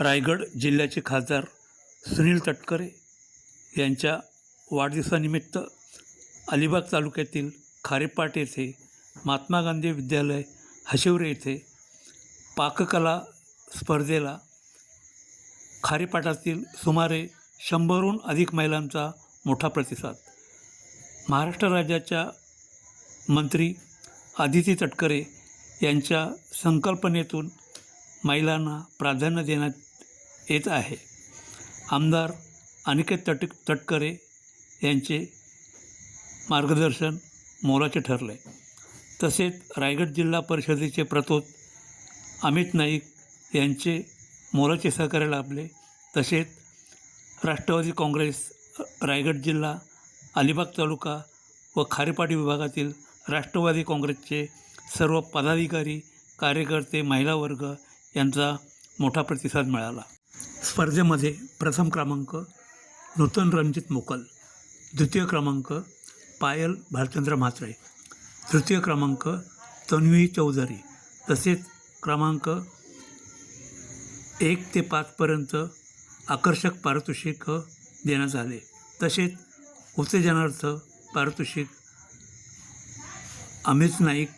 रायगड जिल्ह्याचे खासदार सुनील तटकरे यांच्या वाढदिवसानिमित्त अलिबाग तालुक्यातील खारेपाट येथे महात्मा गांधी विद्यालय हशिवरे येथे पाककला स्पर्धेला खारेपाटातील सुमारे 100हून अधिक महिलांचा मोठा प्रतिसाद। महाराष्ट्र राज्याच्या मंत्री आदिती तटकरे यांच्या संकल्पनेतून महिलांना प्राधान्य देण्यात येत आहे। आमदार अनिकेत तटकरे यांचे मार्गदर्शन मोलाचे ठरले। तसेच रायगड जिल्हा परिषदेचे प्रतोद अमित नाईक यांचे मोलाचे सहकार्य लाभले। तसेच राष्ट्रवादी काँग्रेस रायगड जिल्हा, अलिबाग तालुका व खारेपाट विभागातील राष्ट्रवादी काँग्रेसचे सर्व पदाधिकारी, कार्यकर्ते, महिला वर्ग यांचा मोठा प्रतिसाद मिळाला। स्पर्धेमध्ये प्रथम क्रमांक नूतन रणजित मोकल, द्वितीय क्रमांक पायल भालचंद्र म्हात्रे, तृतीय क्रमांक तन्वी चौधरी, तसेच क्रमांक 1 ते 5 पर्यंत आकर्षक पारितोषिक देण्यात आले। तसेच उत्तेजनार्थ पारितोषिक अमित नाईक,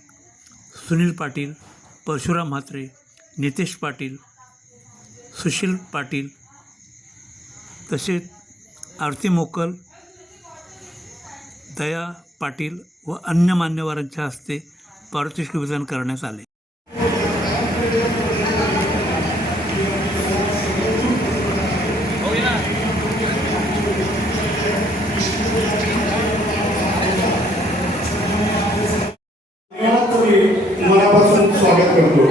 सुनील पाटील, परशुराम म्हात्रे, नितेश पाटील, सुशील पाटील, तसेच आरती मोकल, दया पाटील व अन्य मान्यवरांच्या हस्ते पारितोषिक वितरण करण्यात आले। मनापासून स्वागत करतो।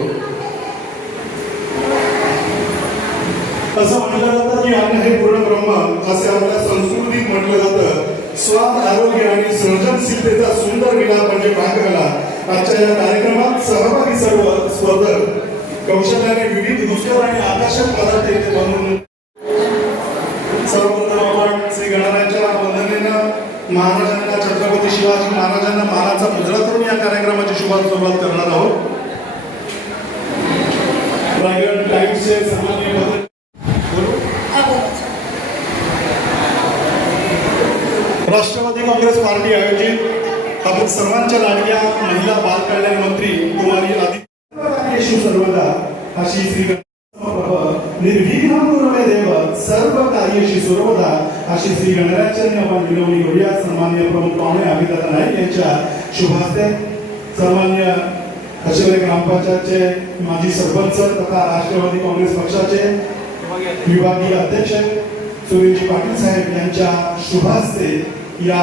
असं म्हटलं जातं की अन्न हे पूर्ण ब्रह्म, असे आपल्या संस्कृतीत म्हटलं जातं। स्वाद, आरोग्य आणि सृजनशीलतेचा सुंदर मिलाप म्हणजे पाककला। आजच्या या कार्यक्रमात सहभागी सर्व स्पर्धक कौशल्याने विविध रुचकर आणि आकर्षक पदार्थ इथे बनवून सर्वप्रथम आपण श्री गणरायाच्या वंदनेनं महाराजांना, छत्रपती शिवाजी महाराजांना मानाचा मुजरा करून या कार्यक्रमाची सुरुवात करणार आहोत। रायगड टाइम्सचे सन्माननीय राष्ट्रवादी काँग्रेस पार्टी आयोजित आपण सर्वांच्या लाडक्या महिला बाल कल्याण मंत्री कुमारी आदिती सर्वदा अशी श्री निर्विघ्नं कुरुमे देव सर्व कार्येषु सर्वदा अशी श्री गणरायाचरणी आपण विनवणी करूया। सन्माननीय प्रमुख पाहुणे अभिदत्त नाईक यांच्या शुभ हस्ते सन्माननीय हशिवरे ग्रामपंचायतचे माजी सरपंच तथा राष्ट्रवादी काँग्रेस पक्षाचे विभागीय अध्यक्ष सुनीलजी पाटील साहेब यांच्या शुभ हस्ते या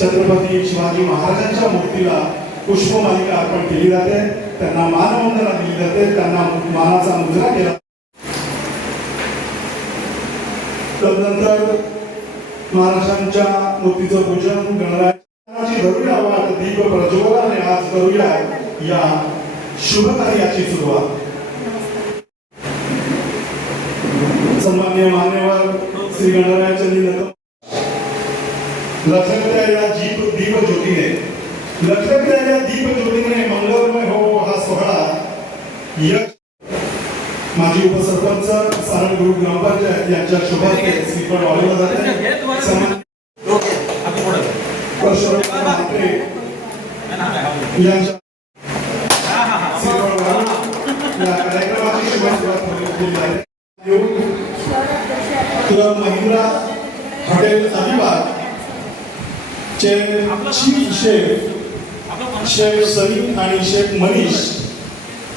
छत्रपती शिवाजी महाराजांच्या मूर्तीला पुष्पमालिका अर्पण केली जाते, त्यांना मानवंदना दिली जाते, त्यांना मानाचा मुजरा केला। तदनंतर महाराजांच्या मूर्तीचं पूजन गणरायाची धरूया वाट दीप प्रज्वलाने आज करूया या शुभ कार्याची सुरुवात। सन्माननीय मान्यवर श्री गणरायाच्या लखनच्या या दीप ज्योतीने मंगलमय हो हा सोहळा माजी उपसरपंच सारंग ग्रुप ग्रामपंचायत यांच्या शुभार्थे श्रीफळ वाढवलं जाते। परशुराम म्हात्रे यांच्या या कार्यक्रमाची सुरुवात केली आहे। क्लब महिंद्रा हॉटेल अलिबाग चे चीफ शेफ सलीम आणि शेफ मनीष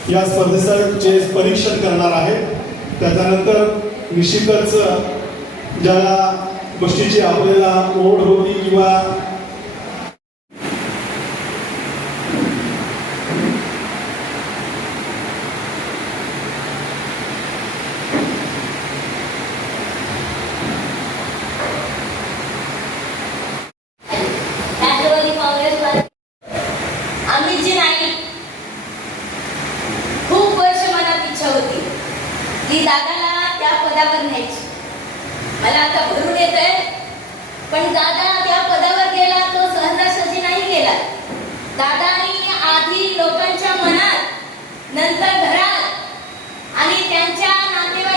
या स्पर्धेचे परीक्षण करणार आहेत। त्याच्यानंतर निश्चितच ज्या गोष्टीची आपल्याला ओढ होती किंवा दादाला त्या पदावर न्यायची मला आता भरून येतंय, पण दादा त्या पदावर गेला तो सहजासहजी नाही गेला। दादानी आधी लोकांच्या मनात, नंतर घरात आणि त्यांच्या नातेवाईकांच्या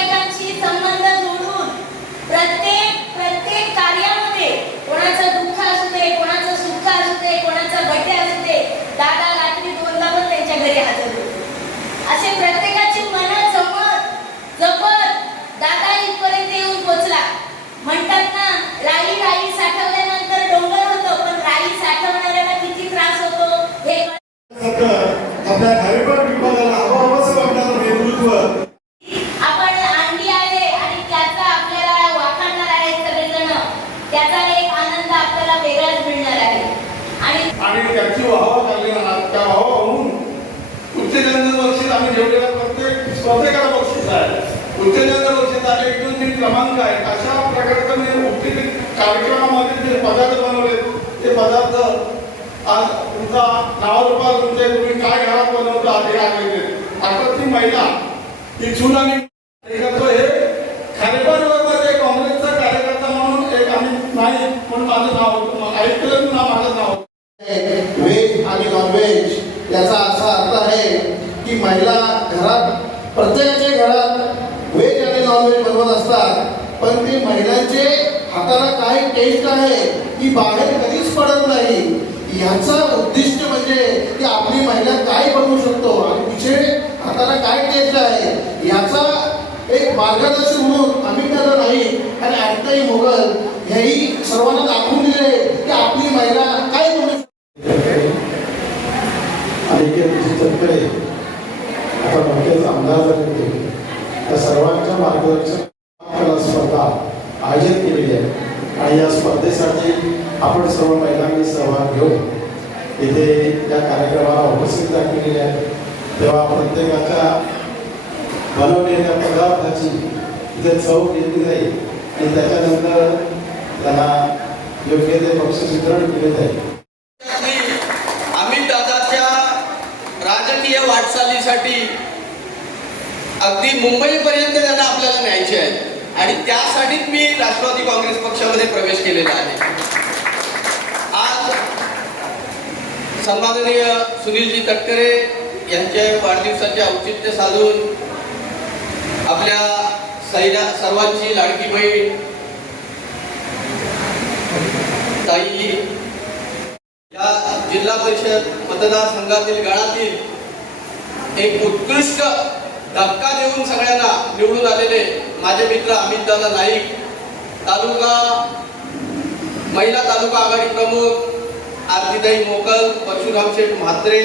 संस्था आहे, उत्तेजना परिषदाचे 1-2-3 क्रमांक आहेत. अशा प्रकारचा मी उत्तेजित कार्यक्रमामध्ये जे पदार्थ बनवले ते पदार्थ आज तुमचा नावारूपास तुमचे तुम्ही काय घरात बनवता हे आलेले. आता ती महिला ही चूल आणि हे खारेपाटमध्ये काँग्रेसचा कार्यकर्ता म्हणून एक आम्ही नाही म्हणून माझं नाव होतं, ऐकलं ना माझं नाव. व्हेज आणि नॉनव्हेज याचा असा अर्थ आहे की महिला घरात प्रत्येकाच्या घरात व्हेज आणि नॉनव्हेज बनवत असतात, पण ते महिलांचे हाताला काय टेस्ट आहे ही बाहेर कधीच पडत नाही. याचा उद्दिष्ट म्हणजे की आपली महिला काय बनवू शकतो आणि तिचे हाताला काय टेस्ट आहे याचा एक मार्गदर्शन म्हणून आम्ही त्याला नाही आणि आजताई मोगल हेही सर्वांना दाखवून दिले की आपली महिला काय बनवू तत्कडे आता नुकतेच आमदार झाले होते. त्या सर्वांच्या मार्गदर्शन कला स्पर्धा आयोजित केलेली आहे आणि या स्पर्धेसाठी आपण सर्व महिलांनी सहभाग घेऊन इथे या कार्यक्रमाला उपस्थित केलेले आहे. तेव्हा प्रत्येकाच्या बनवलेल्या पदार्थाची इथे चव घेतली जाईल आणि त्याच्यानंतर त्यांना योग्य ते पक्षचित्रण केले जाईल. अमित दादाच्या राजकीय वाटचालीसाठी अगदी मुंबईपर्यंत त्यांना आपल्याला न्यायचे आहे आणि त्यासाठीच मी राष्ट्रवादी काँग्रेस पक्षामध्ये प्रवेश केलेला आहे. आज सन्माननीय सुनीलजी तटकरे यांच्या वाढदिवसाचे औचित्य साधून आपल्या सर्वांची लाडकी बहीण ताई या जिल्हा परिषद मतदारसंघातील गणातील एक उत्कृष्ट धक्का देऊन सगळ्यांना निवडून आलेले माझे मित्र अमितदादा नाईक, महिला तालुका आघाडी प्रमुख आरतीताई मोकल, परशुराम शेठ म्हात्रे.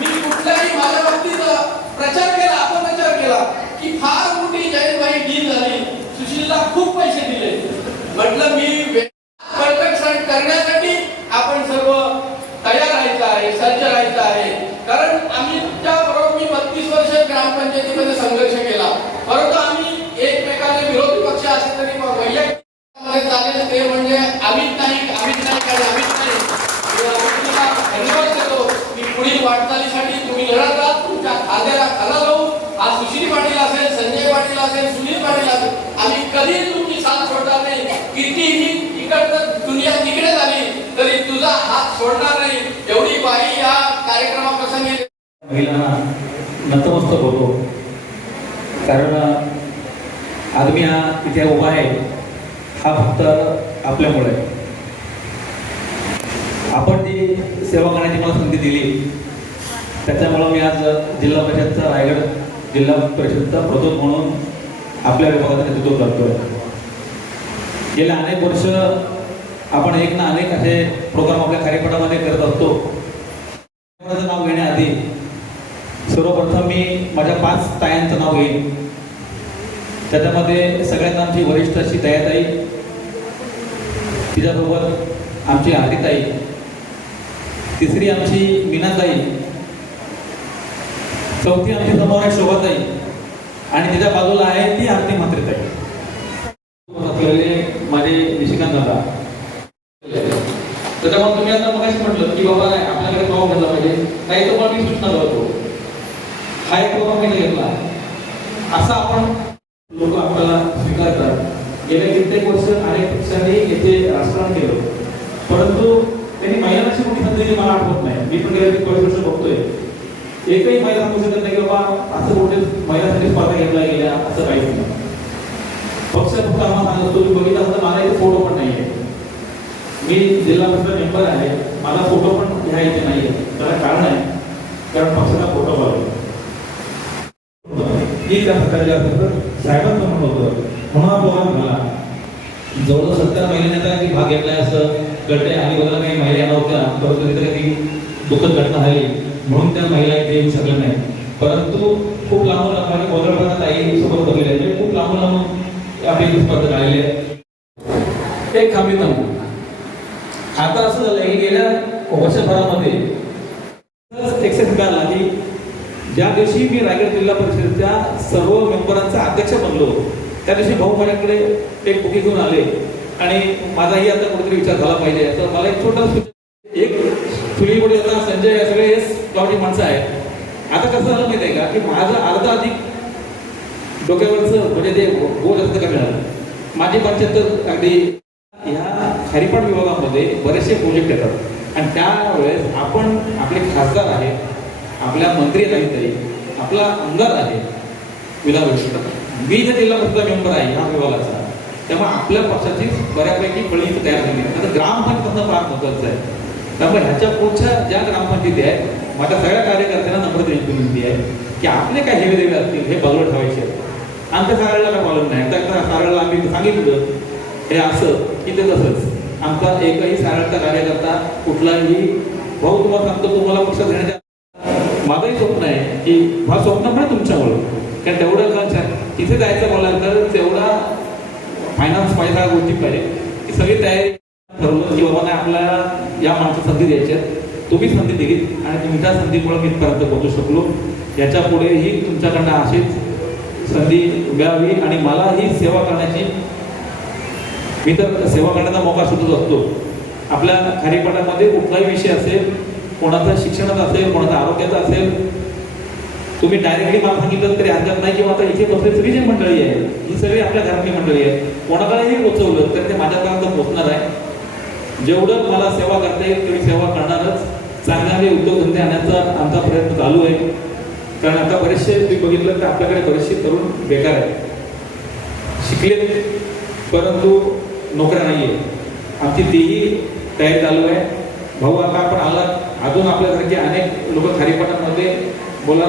मी कुठल्याही माझ्या बाबतीत प्रचार केला, अपप्रचार केला की फार मोठी जाहीरबाई डील झाली, सुशीलला खूप पैसे दिले. म्हटलं मी करण्यासाठी आपण सर्व तयार राहायचं आहे, सज्ज राहायचं आहे. कारण आम्ही त्याबरोबर मी 32 वर्ष ग्रामपंचायतीमध्ये संघर्ष केला, परंतु आम्ही एकमेकांना विरोधी पक्ष असले तरी वैयक्तिक चालेल ते म्हणजे अमित नाईक आणि अमित नाईक धन्यवाद देतो की पुढील वाटचालीसाठी तुम्ही लढत राहा. तुमच्या खांद्याला खाला लावून आज सुशील पाटील असेल, संजय पाटील असेल, सुनील पाटील असेल, आम्ही कधीच तुमची साथ सोडणार नाही. कितीही इकडचं दुनिया तिकडे झाली तरी तुझा हात सोडणार नाही. एवढी बाई या कार्यक्रमाप्रसंगी महिलांना नतमस्तक होतो. कारण आज मी हा तिथे उभा आहे हा फक्त आपल्यामुळे. आपण जी सेवा करण्याची मला संधी दिली त्याच्यामुळं मी आज जिल्हा परिषदचा रायगड जिल्हा परिषदचा प्रतोद म्हणून आपल्या विभागाचं नेतृत्व करतोय. गेल्या अनेक वर्ष आपण एक ना अनेक असे प्रोग्राम आपल्या कार्यपटामध्ये करत असतो. माझं नाव घेण्याआधी सर्वप्रथम मी माझ्या 5 तायांचं नाव घेईन. त्याच्यामध्ये सगळ्यात आमची वरिष्ठ अशी दयाताई, तिच्यासोबत आमची आरतीताई, तिसरी आमची मीनाताई, चौथी आमची समोर आहे शोभाताई आणि तिच्या बाजूला आहे ती आरती म्हात्रेताई. माझे निशिकांत दादा. त्याच्यामुळे तुम्ही आता मगाशी म्हटलं की बाबा आपल्याकडे प्रॉब्लेम घेतला पाहिजे, नाही तर मग मी सूचना करतो हा एक प्रोग्राम मी घेतला. असा आपण लोक आपल्याला स्वीकारतात. गेल्या कित्येक वर्ष अनेक पक्षांनी येथे राजकारण केलं, परंतु त्यांनी महिलांची मोठी संधी मला आठवत नाही. मी पण गेल्या 30 वर्ष बघतोय एकही महिला सांगू शकत नाही की बाबा असं मोठे महिलांसाठी स्पर्धा घेतल्या गेल्या असं काहीच नाही. पक्ष फक्त आम्हाला सांगतो तुम्ही बघितलं असं मला इथे फोटो पण नाही आहे. मी जिल्हा परिषद मेंबर आहे, मला फोटो पण घ्यायचे नाही आहे. त्याला कारण आहे कारण पक्षाचा फोटो बघायला एक त्या प्रकारच्या साहेबांचं म्हणत होतं म्हणून हा प्रोग्राम झाला. जवळजवळ 70 महिलांनी भाग घेतलाय असं कळते. आणि बघा काही महिला नव्हत्या, परंतु तिथे ती दुःखद घटना झाली म्हणून त्या महिला इथे येऊ शकल्या नाही. परंतु खूप लांबून माझ्या गोंधळपणात आई सोबत बघलेले आहे, खूप लांबून लांबून आपली स्पर्धा झालेली आहे. एक खांबी थांबू. आता असं झालं की गेल्या वर्षभरामध्ये एक्सेस निघाला की ज्या दिवशी मी रायगड जिल्हा परिषदेच्या सर्व मेंबरांचा अध्यक्ष बनलो त्या दिवशी भाऊ माझ्याकडे एक बुकी घेऊन आले आणि माझाही आता कुठेतरी विचार झाला पाहिजे. तर मला एक छोटा एक चुलीपुढे आता संजय या सगळे गावची माणसं आहेत. आता कसं झालं माहिती आहे का की माझं अर्धा अधिक डोक्यावरचं म्हणजे ते बोल असतं का मिळालं. माझी पंचायत अगदी ह्या खारीपाट विभागामध्ये बरेचसे प्रोजेक्ट येतात आणि त्यावेळेस आपण आपले खासदार आहेत, आपल्या मंत्री आहेत, तरी आपला आमदार आहे विधान परिषद, मी इथे जिल्हा परिषद मेंबर आहे ह्या विभागाचा. त्यामुळे आपल्या पक्षाची बऱ्यापैकी फळी तयार झाली. आता ग्रामपंचायत फार महत्वाचं आहे. त्यामुळे ह्याच्या पुढच्या ज्या ग्रामपंचायती आहेत माझ्या सगळ्या कार्यकर्त्यांना नम्र विनंती आहे की आपले काय हेवे देवे असतील हे बाजूला ठेवायचे आहेत. आमच्या सारळला काय प्रॉब्लेम नाही. त्या सारळला आम्ही सांगितलं हे असं की ते तसंच. आमचा एकही सारळचा कार्यकर्ता कुठलाही भाऊ तुम्हाला सांगतो तुम्हाला पक्षात घेण्याच्या माझंही स्वप्न आहे की हा स्वप्न पण तुमच्यामुळं कारण तेवढं तिथे जायचं बोलायला तर तेवढा फायनान्स पाहिजे, सगळ्या गोष्टी पाहिजे की सगळी तयारी ठरवलं की बाबा नाही आपल्याला या माणसाला संधी द्यायच्या. तुम्ही संधी दिली आणि तुमच्या संधीमुळे मी इथपर्यंत पोहोचू शकलो. याच्या पुढेही तुमच्याकडनं अशीच संधी मिळावी आणि मला ही सेवा करण्याची मी तर सेवा करण्याचा मौका शोधत असतो. आपल्या खारीपाटामध्ये कुठलाही विषय असेल, कोणाचा शिक्षणाचा असेल, कोणाचा आरोग्याचा असेल, तुम्ही डायरेक्टली मला सांगितलं तरी हरकत नाही किंवा आता इथे बसले सगळी जी मंडळी आहे ही सगळी आपल्या घरातली मंडळी आहे. कोणाकडेही पोचवलं तर ते माझ्यापर्यंत पोचणार आहे. जेवढं मला सेवा करता येईल तेवढी सेवा करणारच. चांगले उद्योगधंदे आणण्याचा आमचा प्रयत्न चालू आहे. कारण आता बरेचसे तुम्ही बघितलं तर आपल्याकडे बरेचसे तरुण बेकार आहेत, शिकले परंतु नोकऱ्या नाही आहेत. आमची तीही तयारी चालू आहे. भाऊ आता आपण आला अजून आपल्यासारखे अनेक लोक खारीपाटामध्ये बोला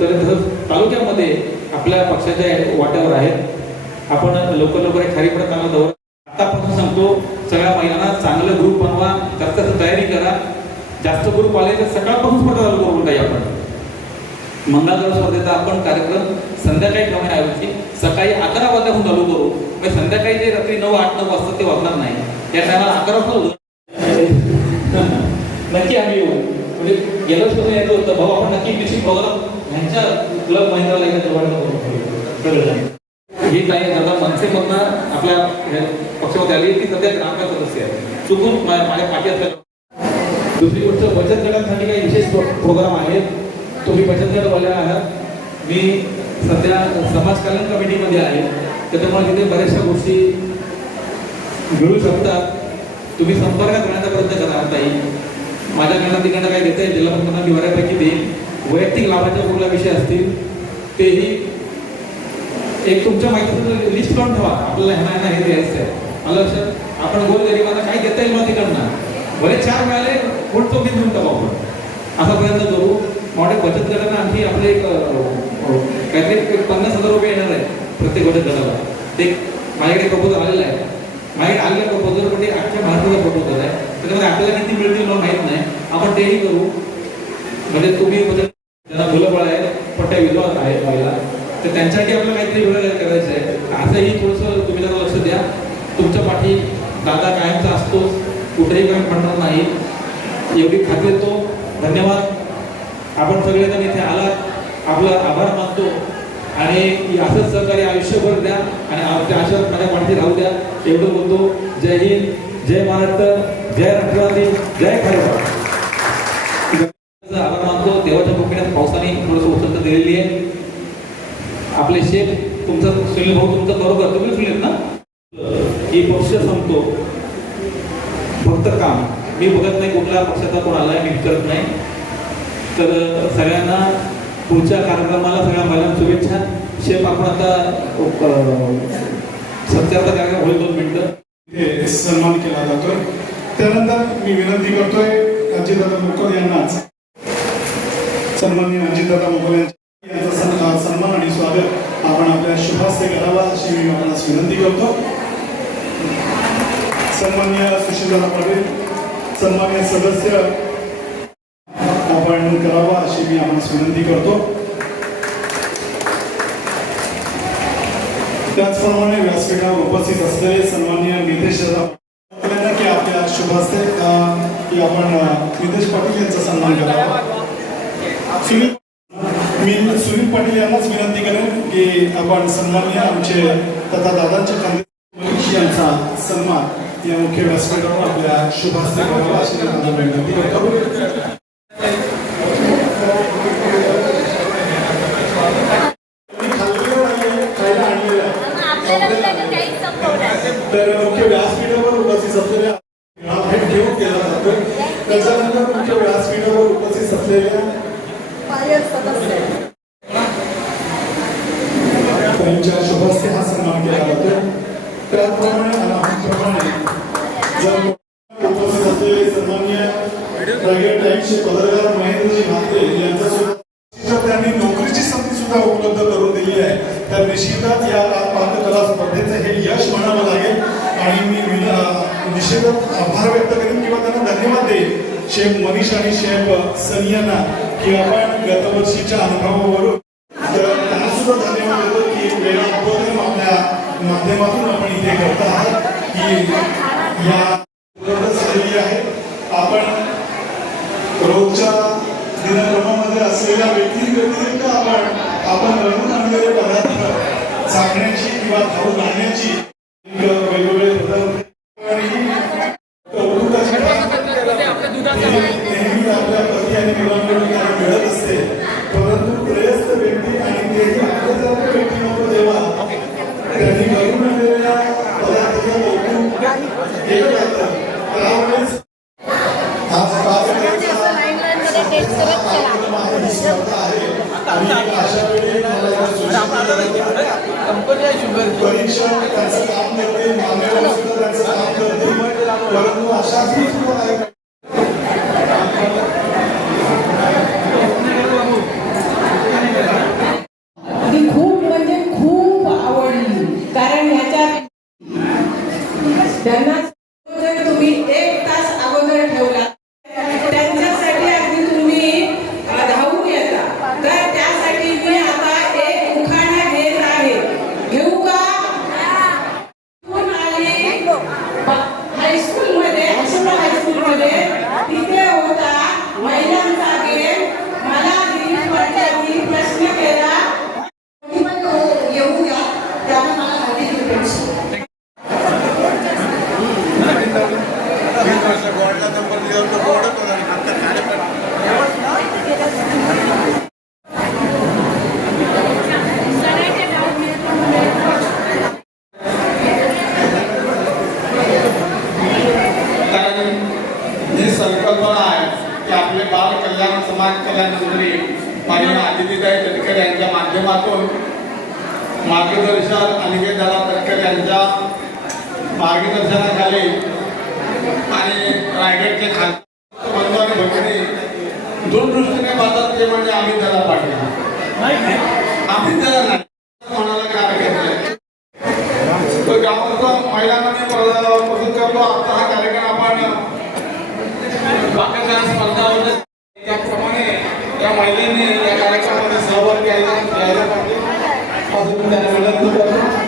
तर तसंच तालुक्यामध्ये आपल्या पक्षाच्या वाट्यावर आहेत. आपण लवकर एक खारीपाट चांगला दौरा आतापासून सांगतो सगळ्या महिलांना चांगलं ग्रुप बनवा, जास्त तयारी करा. जास्त ग्रुप आले तर सकाळपासून स्पर्धा चालू करून काही आपण मंगळागौर स्पर्धेचा आपण कार्यक्रम संध्याकाळी ठेवण्याऐवजी सकाळी 11 वाजल्यापासून चालू करू. म्हणजे संध्याकाळी जे रात्री 9-8-9 वाजता ते वाजणार नाही. त्या टायमाला 11 वाजता नक्की आम्ही येऊ. म्हणजे गेल्या वर्षी यायचं होतं भाऊ आपण नक्की निश्चित प्रोग्राम ह्यांच्या क्लब महिंद्राला ही काही दादा मनसेमधनं आपल्या पक्षामध्ये आली की सध्या ग्रामपंचायत सदस्य आहे. चुकून माझ्या पाठी असल्या. दुसरी गोष्ट बचत गटांसाठी काही विशेष प्रोग्राम आहेत. तुम्ही बचत गटवाले आहात. मी सध्या समाज कल्याण कमिटीमध्ये आहे. त्याच्यामुळे तिथे बऱ्याचशा गोष्टी मिळू शकतात. तुम्ही संपर्क करण्याचा प्रयत्न करा. ताई माझ्याकडनं तिकडनं काही देता येईल जिल्हा मी बऱ्यापैकी देईन. वैयक्तिक लाभाच्या कुठला विषय असतील तेही एक तुमच्या माहितीचं लिस्ट करून ठेवा. आपल्याला ह्यांना हे द्यायचं आहे. मला लक्षात आपण गोरगरिबांना काही देता येईल मला तिकडनं बरे 4 मिळाले कोण तो घेऊन टाकू आपण असा प्रयत्न करू. मोठ्या बचत गटांना आणखी आपले एक काहीतरी 50,000 रुपये येणार आहे प्रत्येक बचत गटाला. ते माझ्याकडे प्रपोजल आलेलं आहे. माझ्याकडे आलेलं प्रपोजल म्हणजे अख्ख्या महाराष्ट्राचा प्रपोजल आहे. त्याच्यामध्ये आपल्याला किती मिळतील मला माहीत नाही. आपण तेही करू. म्हणजे तुम्ही बचत ज्यांना मुलं आहे पट्ट्या विधवा आहे महिला तर त्यांच्यासाठी आपल्याला काहीतरी वेगळं करायचं आहे. असंही थोडंसं तुम्ही जरा लक्ष द्या. तुमच्या पाठी दादा कायमचा असतोच, कुठेही काही म्हणणार नाही एवढी खात्री देतो. धन्यवाद. आपण सगळेजण इथे आलात. आपला आभार मानतो आणि असंच सहकार्य आयुष्यभर द्या आणि आपल्या आशीर्वाद माझ्या पाठी राहू द्या एवढं बोलतो. जय हिंद, जय महाराष्ट्र, जय राष्ट्रवादी, जय खारीपाट. आभार मानतो. देवाच्या कृपेने पावसाने थोडंसं उसंत दिलेली आहे. आपले शेफ तुमचं सुनील भाऊ तुमचं बरोबर तुम्ही सुनील ना की पक्ष संपतो फक्त काम. मी बघत नाही कुठल्या पक्षाचा कोण आलाय मी विचारत नाही. तर सगळ्यांना पुढच्या कार्यक्रमाला सगळ्या महिलांना शुभेच्छा. शेफ आपण आता सत्याचा कार्यक्रम होईल 2 मिनिटं सन्मान केला जातोय. त्यानंतर मी विनंती करतोय अजितदादा मोकोल यांनाच सन्माननीय अजितदादा मोकोल यांचा सन्मान आणि स्वागत आपण आपल्या शुभास्ते करावा अशी मी आपणास विनंती करतो. सन्माननीय सुशीलदादा पाटील सन्माननीय सदस्य आपण करावा अशी मी आपणास विनंती करतो. त्याचप्रमाणे व्यासपीठावर उपस्थित असलेले सन्माननीय नितेश दादा की आपल्या शुभास्ते की आपण नितेश पाटील यांचा सन्मान करावा. सुनील मी सुनील पाटील यांनाच विनंती करेन की आपण सन्माननीय आमचे तथा दादांचे खांदे यांचा सन्मान या मुख्य व्यासपीठावर आपल्या शुभास्ते करावा अशी त्यांना विनंती करतो. तर मुख्य व्यासपीठावर उपस्थित असलेल्या भेट घेऊन केला जातो. त्याच्यानंतर मुख्य व्यासपीठावर उपस्थित असलेल्या त्यांच्या शुभस्ते हा सन्मान केला जातो. त्याचप्रमाणे अनाथप्रमाणे जर उपस्थित असलेले सन्माननीय प्रायव्हेट टाईमचे पत्रकार महेंद्रजी म्हात्रे यांचा सुद्धा त्यांनी नोकरीची संधी सुद्धा उपलब्ध करून दिली आहे. तर निश्चितच या पाककला स्पर्धेचं हे यश म्हणावं लागेल आणि मी निश्चितच आभार व्यक्त करेन किंवा त्यांना धन्यवाद देईन शेफ मनीष आणि शेफ सनी यांना की आपण गत वर्षीच्या अनुभवावरून तर त्यांना सुद्धा धन्यवाद देतो की वेळा उपक्रम आपल्या माध्यमातून आपण इथे करत आहात की या उपलब्ध झालेली आहे. आपण रोजच्या दिनक्रमामध्ये असलेल्या व्यक्तींव्यतिरिक्त आपण बनवून आणलेले पदार्थ चाखण्याची किंवा खाऊ घालण्याची वेगवेगळे पदार्थ आणि कौतुकाची नेहमी आपल्या पती आणि मुलांकडून त्यांना मिळत असते. परंतु त्रयस्थ व्यक्ती आणि तेही आपल्यासारख्या व्यक्ती नको जेव्हा त्यांनी बनवून आणलेल्या पदार्थाचं कौतुक केलं जातं त्यावेळेस परीक्षा त्यांचं काम करते मान्यवर सुद्धा त्यांचं काम करते परंतु अशा खूप म्हणजे खूप आवडली. कारण ह्याच्यात त्यांना जर तुम्ही 1 तास अगोदर ठेवला त्यांच्यासाठी अगदी तुम्ही धावून येता. तर त्यासाठी मी आता एक उखाणा घेत आहे. घेऊ का? हायस्कूलमध्ये हायस्कूलमध्ये तिथे होता महिलांचा गेम. मला गिरीश पाटलांनी प्रश्न केला येऊ द्या त्याला मला हार्दिक शुभेच्छा. ही संकल्पना आहे की आपले बाल कल्याण समाज कल्याण मंत्री माननीय आदित्यताई तटकरे यांच्या माध्यमातून मार्गदर्शन अनिकेत दादा तटकरे यांच्या मार्गदर्शनाखाली आणि रायगडचे खासदार बंधू आणि भगिनी दूरदृष्टीने पाहतात ते म्हणजे अमित दादा पाटील. अमित दादा नाही म्हणाला कार्य घेतलाय तो गावाचा महिलांना मी पसंत करतो. आजचा हा कार्यक्रम आपण पाककला स्पर्धा होते त्याप्रमाणे त्या महिलेने या कार्यक्रमामध्ये सहभाग घ्यायला पाहिजे अजून त्यांना विनंती करतो.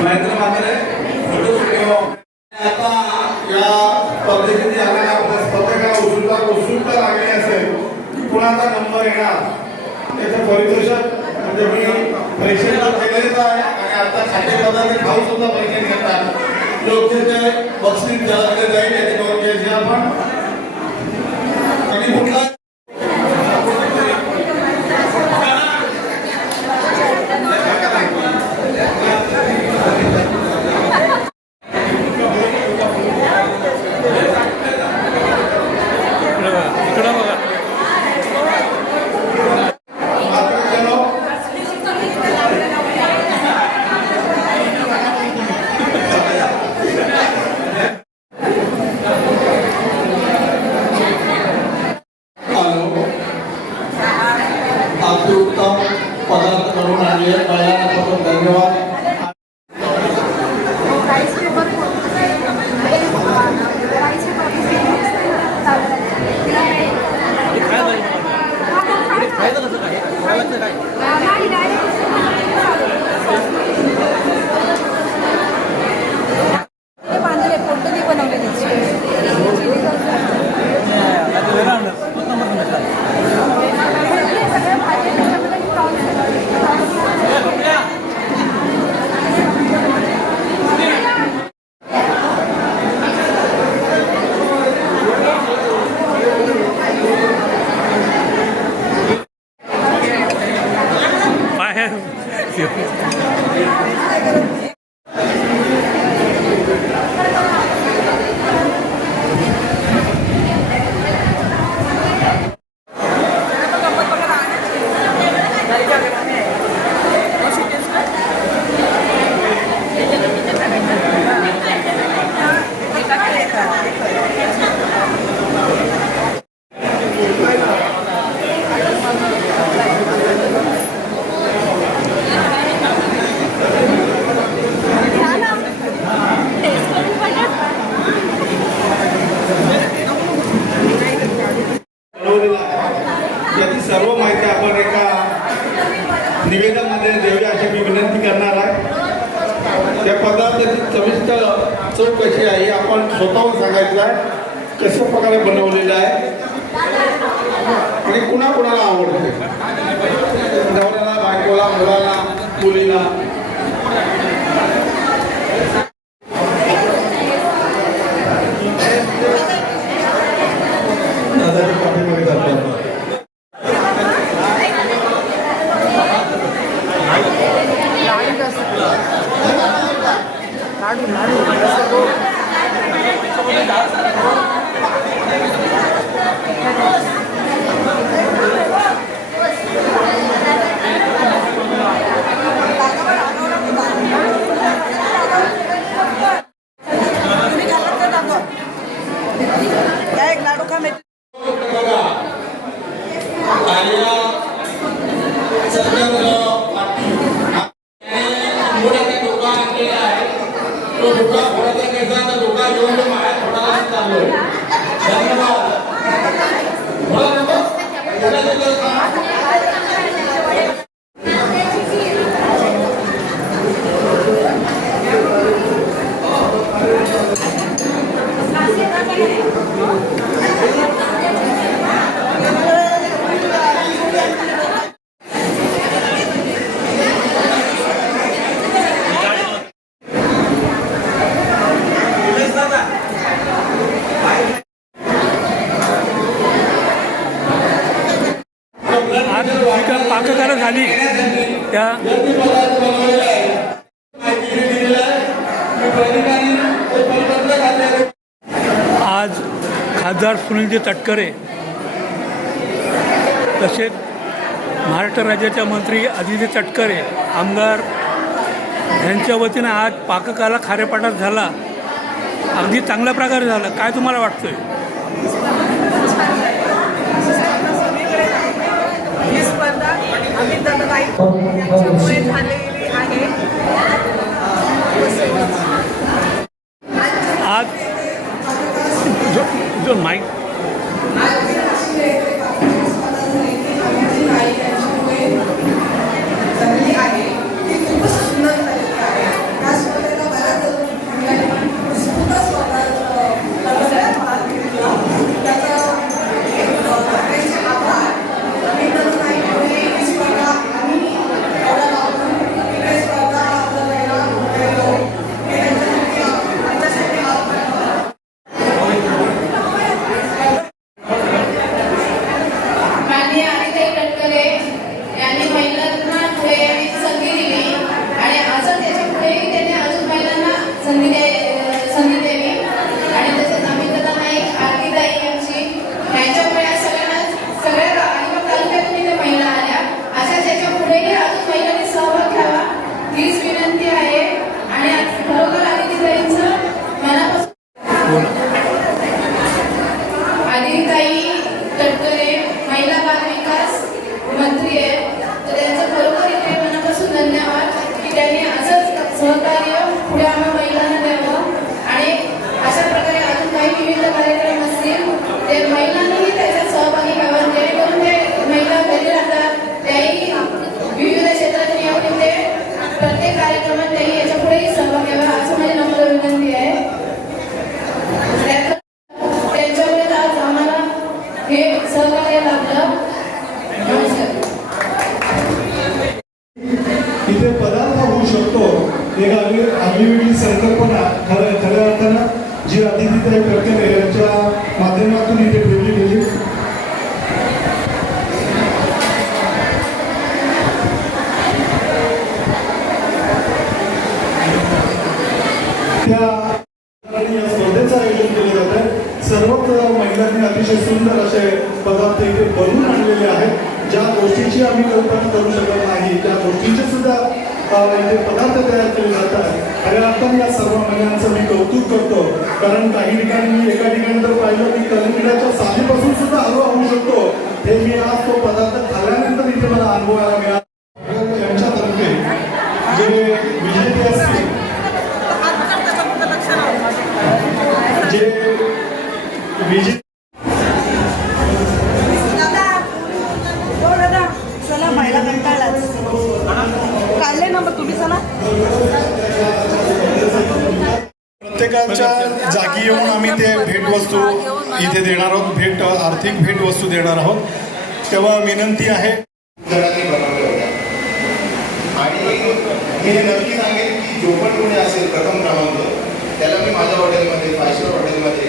महेंद्र म्हात्रे आता या स्पर्धेमध्ये आलेल्या आपल्या स्पर्धकाला उत्सुकता लागली असेल की कुणाचा नंबर येणार त्याचं परितोषक म्हणजे मी परीक्षेला केलेच आहे आणि आता खाद्यपदार्थ खाऊ सुद्धा परीक्षा घेतात योग्य ते बक्षीस दिले जाईल याची नोंद घ्यायची आपण. आणि कुठला त्या पदार्थाची चविष्ट चव कशी आहे हे आपण स्वतःहून सांगायचं आहे, कशा प्रकारे बनवलेलं आहे आणि कुणाकुणाला आवडते, नवऱ्याला, बायकोला, मुलाला, मुलीला. दादाच्या पाठीमागे जातो आपण. आज जी का पाककला झाली त्या आज खासदार सुनीलजी तटकरे तसेच महाराष्ट्र राज्याच्या मंत्री आदिती तटकरे आमदार यांच्या वतीनं आज पाककला खारेपाटात झाला, अगदी चांगल्या प्रकारे झाला. काय तुम्हाला वाटतंय? ही स्पर्धा अमिताभताईंच्यामुळे झालेली आहे. आज जो माईक इथे पदार्थ होऊ शकतो एक आगळीवेगळी संकल्पना खऱ्या अर्थानं जी अतिथीताई तटकरे यांच्या माध्यमातून इथे ठेवली गेली. त्या या स्पर्धेचं आयोजन केलं जातं. सर्वच महिलांनी अतिशय सुंदर असे पदार्थ इथे बनवून आणलेले आहेत. ज्या गोष्टीची आम्ही कल्पना करू शकत नाही त्या गोष्टींचे सुद्धा इथे पदार्थ तयार केले जातात. खऱ्या अर्थाने या सर्व महिलांचं मी कौतुक करतो, कारण काही ठिकाणी मी एका ठिकाणी तर पाहिलं की कलिंगडाच्या सालीपासून सुद्धा हलवा होऊ शकतो. हे मी आज तो पदार्थ खाल्ल्यानंतर इथे मला अनुभवायला मिळाला. यांच्यातर्फे जे विजेते असतील, जे विजेते महिला कंटाळलाच काढले ना मग तुम्ही चला. प्रत्येकाच्या जागी येऊन आम्ही ते भेटवस्तू इथे देणार आहोत, आर्थिक भेटवस्तू देणार आहोत. तेव्हा विनंती आहे. जणांनी बनवल्या होत्या आणि मी हे नक्की सांगेन की जो पण कोणी असेल प्रथम क्रमांक त्याला मी माझ्या हॉटेलमध्ये 5 स्टार हॉटेलमध्ये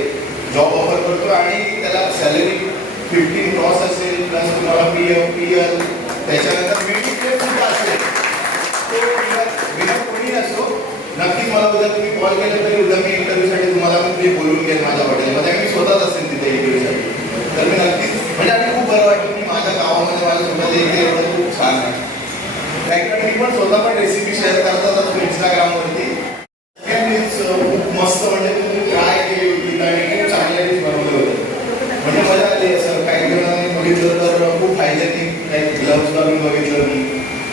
जॉब ऑफर करतो आणि त्याला सॅलरी 15 क्रॉस असेल प्लस तुम्हाला PL त्याच्यानंतर मेडिक्लेम सुद्धा असेल. तो विना कोणी असो नक्की मला उद्या तुम्ही कॉल केला तरी उद्या मी इंटरव्ह्यूसाठी तुम्हाला मी बोलून घेईन माझ्या हॉटेलमध्ये आणि मी स्वतःच असेल तिथे इंटरव्ह्यूसाठी. तर मी नक्कीच म्हणजे आम्ही खूप बरं वाटलं की माझ्या गावामध्ये मला स्वतः इथे एवढं खूप छान आहे. कारण मी पण स्वतः पण रेसिपी शेअर करतात असतो इंस्टाग्रामवरती. सगळ्यांनीच खूप मस्त म्हणजे तुम्ही ट्राय केली होती आणि खूप चांगल्या डिश बनवले होते. म्हणजे मजा आली असं. काही जणांनी बघितलं तर खूप हायजेनिक लाईक ग्लव्स घालून बघितलं मी,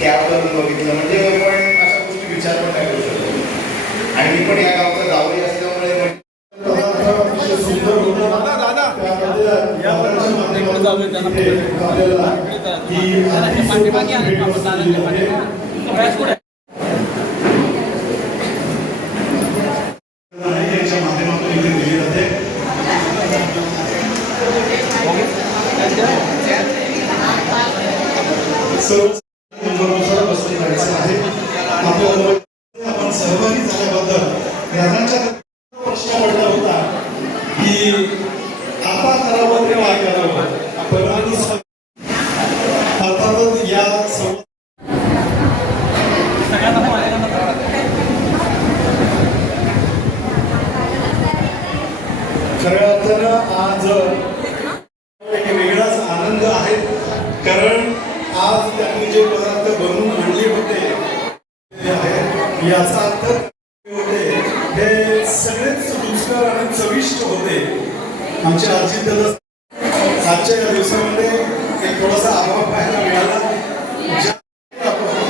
कॅप घालून बघितलं. म्हणजे पण अशा गोष्टी विचार पण नाही करू शकतो. आणि मी पण या गावचा गावही असल्यामुळे अतिशय सुंदर होतं. त्यामध्ये दादांच्या माध्यमातून इथे आपल्याला ही अतिशय भेटवस्तू दिली आहे. यांच्या माध्यमातून इथे दिली जाते. सर्व बसून जायचं आहे. आपल्याला आपण सहभागी झाल्याबद्दल दादांच्या प्रश्न पडला होता की आता करावं ते काय करावं. परंतु अर्थातच या खऱ्या अर्थानं आज एक वेगळाच आनंद आहे. कारण आज त्यांनी जे पदार्थ बनवून आणले होते याचा अर्थ होते हे सगळेच रुचकर आणि चविष्ट होते. आमच्या आजी दादा आजच्या या दिवसामध्ये एक थोडासा अभाव पाहायला मिळाला.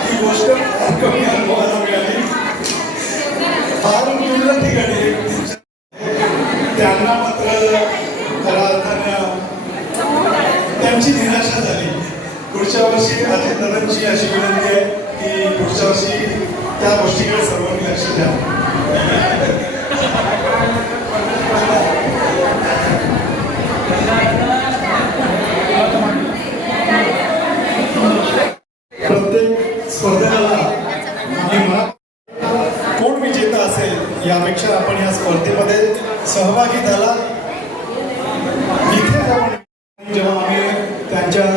ही गोष्ट फार कमी अनुभवायला मिळाली. फार दुर्लभ ठिकाणी त्यांना मात्र खऱ्या अर्थानं त्यांची निराशा झाली. पुढच्या वर्षी अजितदादांची अशी विनंती आहे की पुढच्या वर्षी त्या गोष्टीकडे सर्वांनी लक्ष द्या. प्रत्येक स्पर्धकाला कोण विजेता असेल यापेक्षा आपण या स्पर्धेमध्ये सहभागी झाला. इथे जेव्हा आम्ही त्यांच्या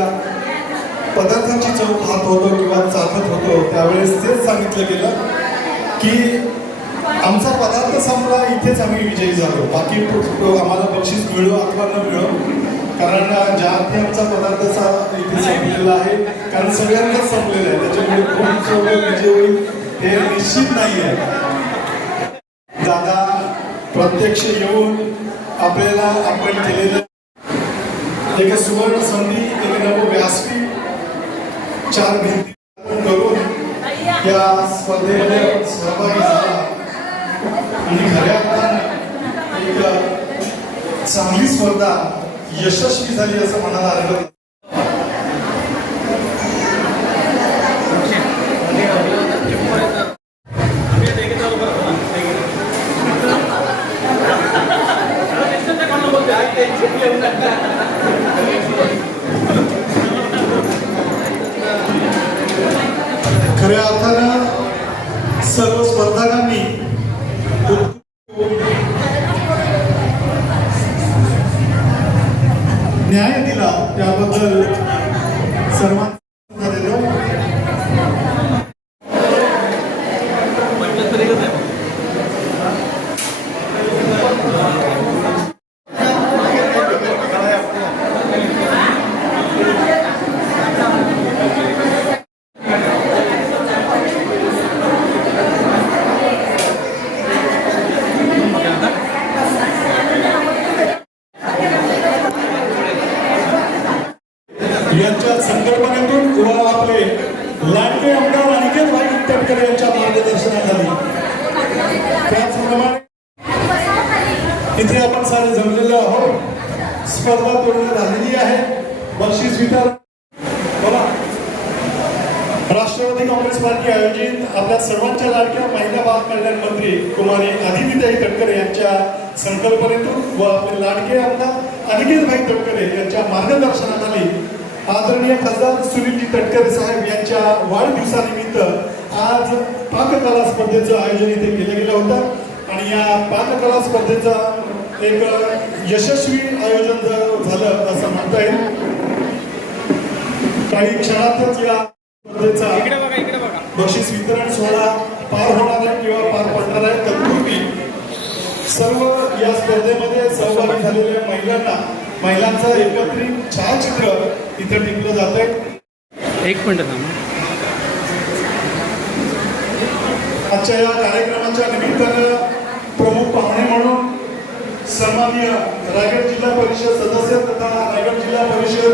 पदार्थांची चव खात होतो किंवा चाखत होतो त्यावेळेस तेच सांगितलं गेलं की आमचा पदार्थ संपला इथेच आम्ही विजयी झालो. बाकी आम्हाला बक्षीस मिळो अथवा न मिळो, कारण ज्या अर्थी आमचा पदार्थाचा इथे संपलेला आहे कारण सगळ्यांनाच संपलेला आहे. त्याच्यामुळे कोण सोबत विजय होईल हे निश्चित नाही आहे. दादा प्रत्यक्ष येऊन आपल्याला आपण केलेलं एक सुवर्ण संधी, एक नवं व्यासपीठ 4 भिंती करून या स्पर्धेमध्ये सहभागी झाला आणि खऱ्या अर्थानं एक चांगली स्पर्धा यशस्वी झाली असं म्हणायला आलं. खऱ्या अर्थानं सर्व स्पर्धकांनी न्याय दिला त्याबद्दल सर्वांना देतो. यांच्या संकल्पनेतून व आपले लाडके आमदार अनिकेत भाई तटकरे यांच्या मार्गदर्शनाखाली त्याचप्रमाणे इथे आपण सारे जमलेलो आहोत. स्पर्धा पूर्ण झालेली आहे. बक्षीस वितरण बोला. राष्ट्रवादी राष्ट्रवादी काँग्रेस पार्टी आयोजित आपल्या सर्वांच्या लाडक्या महिला बाल कल्याण मंत्री कुमारी आदितीताई तटकरे यांच्या संकल्पनेतून व आपले लाडके आमदार अनिकेतभाई तटकरे यांच्या मार्गदर्शनाखाली आदरणीय खासदार सुनीलजी तटकरे साहेब यांच्या वाढदिवसानिमित्त आज पाककला स्पर्धेचं आयोजन इथे केलं गेलं होतं आणि या पाककला स्पर्धेचं एक यशस्वी आयोजन झालं असं म्हणता येईल. काही क्षणातच या स्पर्धेचा बक्षीस वितरण सोहळा पार होणार आहे किंवा पार पडणार आहे. तत्पूर्वी सर्व या स्पर्धेमध्ये सहभागी झालेल्या महिलांचं एकत्रित छायाचित्र इथे टिकलं जात आहे. एक मिनिट थांबा. आजच्या या कार्यक्रमाच्या निमित्तानं प्रमुख पाहुणे म्हणून सन्माननीय रायगड जिल्हा परिषद सदस्य तथा रायगड जिल्हा परिषद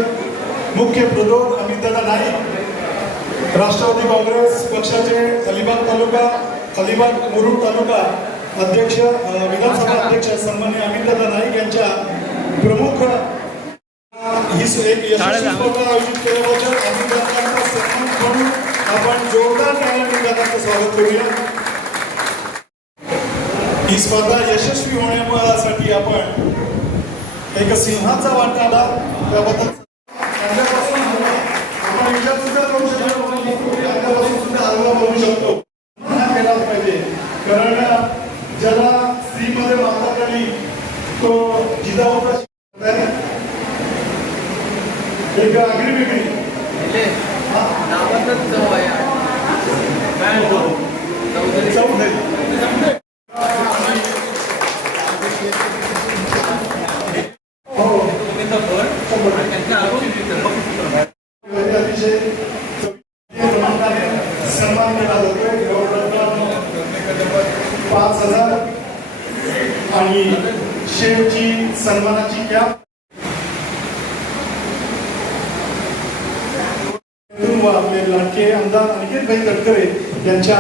मुख्य प्रदोष अमितदादा नाईक, राष्ट्रवादी काँग्रेस पक्षाचे अलिबाग मुरुड तालुका अध्यक्ष विधानसभा अध्यक्ष सन्माननीय अमितदादा नाईक यांच्या प्रमुख ही एक यशस्वी स्पर्धा आयोजित केल्याबद्दल अमितदादांचा सन्मान म्हणून आपण जोरदार टाळ्यांचं स्वागत करूया. ही स्पर्धा यशस्वी होण्यासाठी आपण एक सिंहाचा वाटा आला त्याबद्दल आपण विचार सुद्धा करू शकतो. अंगापासून सुद्धा हलवा बनवू शकतो. केलाच पाहिजे कारण ज्याला स्त्रीमध्ये मानतात आली तो जिजाऊचा एक आगळी वेगळी अतिशय सन्मान केला जातोय. 5,000 आणि शेवची सन्मानाची कॅप आपले लाडके आमदार अनिकेतभाई तटकरे यांच्या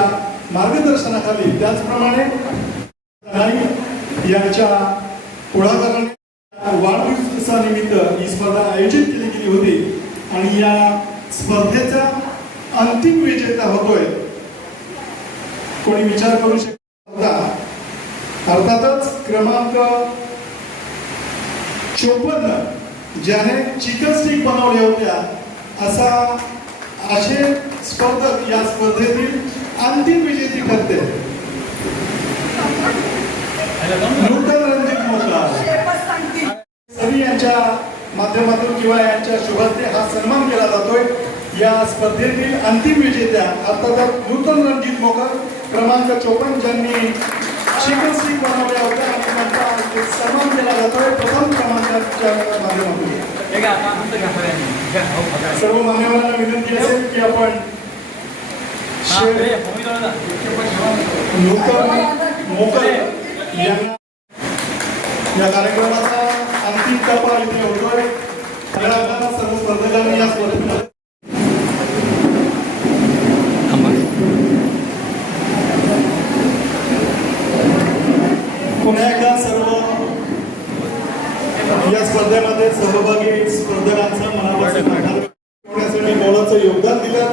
मार्गदर्शनाखाली त्याचप्रमाणे यांच्या पुढाकाराने वाढदिवसानिमित्त ही स्पर्धा आयोजित केली गेली होती आणि या स्पर्धेचा अंतिम विजेता होतोय. कोणी विचार करू शकत होता. अर्थातच क्रमांक 54 ज्याने चिकन स्टिक बनवल्या होत्या असे स्पर्धक या स्पर्धेतील अंतिम विजेती ठरते. नूतन रणजित मोकळा सभी यांच्या माध्यमातून किंवा यांच्या शुभार्थे हा सन्मान केला जातोय. या स्पर्धेतील अंतिम विजेत्या अर्थात नूतन रणजित मोकर क्रमांक 54 ज्यांनी चिकन स्टिक बनवल्या होत्या आणि त्यांचा सन्मान केला जातोय प्रथम क्रमांकाच्या माध्यमातून. सर्व मान्यवरांना विनंती असेल की आपण नूतन मोकर यांना या कार्यक्रमाचा अंतिम टप्पा इथे होतोय. सर्व स्पर्धकांनी या स्पर्धेमध्ये पुन्हा एकदा सर्व या स्पर्धेमध्ये सहभागी स्पर्धकांचं मनापासून आभार करण्यासाठी मोलाचं योगदान दिलं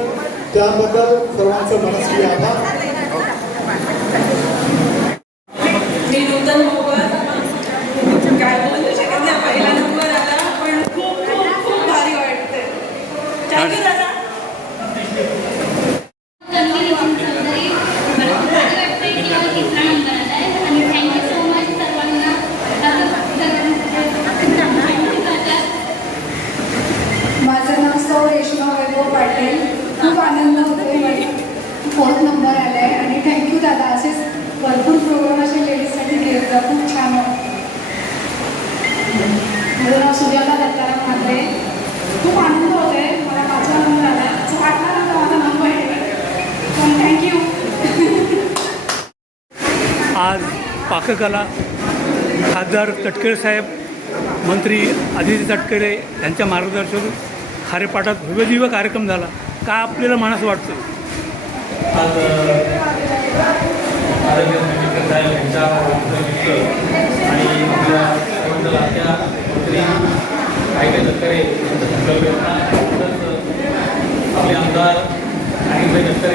त्याबद्दल सर्वांचं मनस्वी आभार. मी नूतन मोकर काय बोलू शकत नाही. पहिला नंबर आला पण खूप खूप खूप भारी वाटतंय. थँक्यू दादा. माझं नाव सौ रेश्मा वैभव पाटील. खूप आनंद होतोय. मला 4th नंबर आलाय आणि थँक्यू दादा. असेच भरपूर प्रोग्राम असे लेडीजसाठी घेत जा. खूप छान वाटतं. माझं नाव सुजाता दत्ताराम म्हात्रे. खूप आनंद होतोय. मला 5वा नंबर आला असं वाटणार नव्हतं माझा नंबर आहे पण थँक्यू. आज पाककला खासदार तटकरे साहेब, मंत्री आदिती तटकरे यांच्या मार्गदर्शनातून खारेपाटात भव्यदिव्य कार्यक्रम झाला. काय आपल्याला मनास वाटतं? आज साहेब यांच्या आणि आपल्या लाडक्या मंत्री आदिती तटकरे यांच्या संकल्पना आपले आमदार अनिकेतभाई तटकरे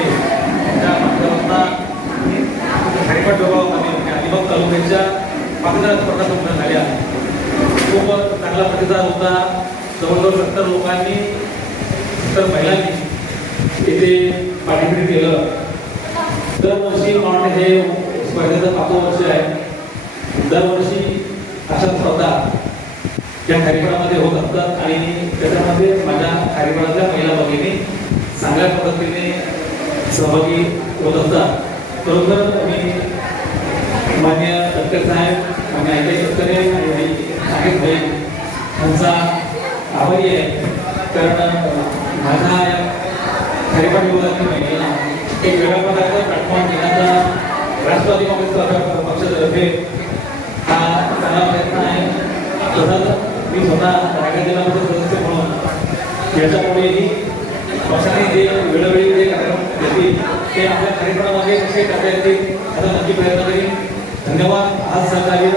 काँग्रेसच्या पाकिस्तान स्पर्धा संपन्न झाल्या. खूप चांगला प्रतिसाद होता. जवळजवळ 70 लोकांनी 70 महिलांनी इथे पार्टिसिपेट केलं. दरवर्षी मला हे स्पर्धेचं 5वं वर्ष आहे. दरवर्षी अशा स्पर्धा या कार्यक्रमामध्ये होत असतात आणि त्याच्यामध्ये माझ्या कार्यक्रमातल्या महिला भगिनी चांगल्या पद्धतीने सहभागी होत असतात. खरोखर मी मान्य डॉक्टर साहेब, मान्य आयटे डॉक्टरे आणि साहेब भाई यांचा आभारी आहे. कारण माझ्या या कार्यक्रम विभागातील महिला एक वेगळ्या प्रकारचा प्लॅटफॉर्म देण्याचा राष्ट्रवादी काँग्रेस पक्षातर्फे हा चांगला प्रयत्न आहे. तसंच मी स्वतः रायगड जिल्हा परिषद सदस्य म्हणून याच्यापुढेही पक्षाने जे वेळोवेळी जे कार्यक्रम घेतील ते आपल्या कार्यक्रमामध्ये कसे करता येतील याचा नक्की प्रयत्न करीन. धन्यवाद. आज सहकार्य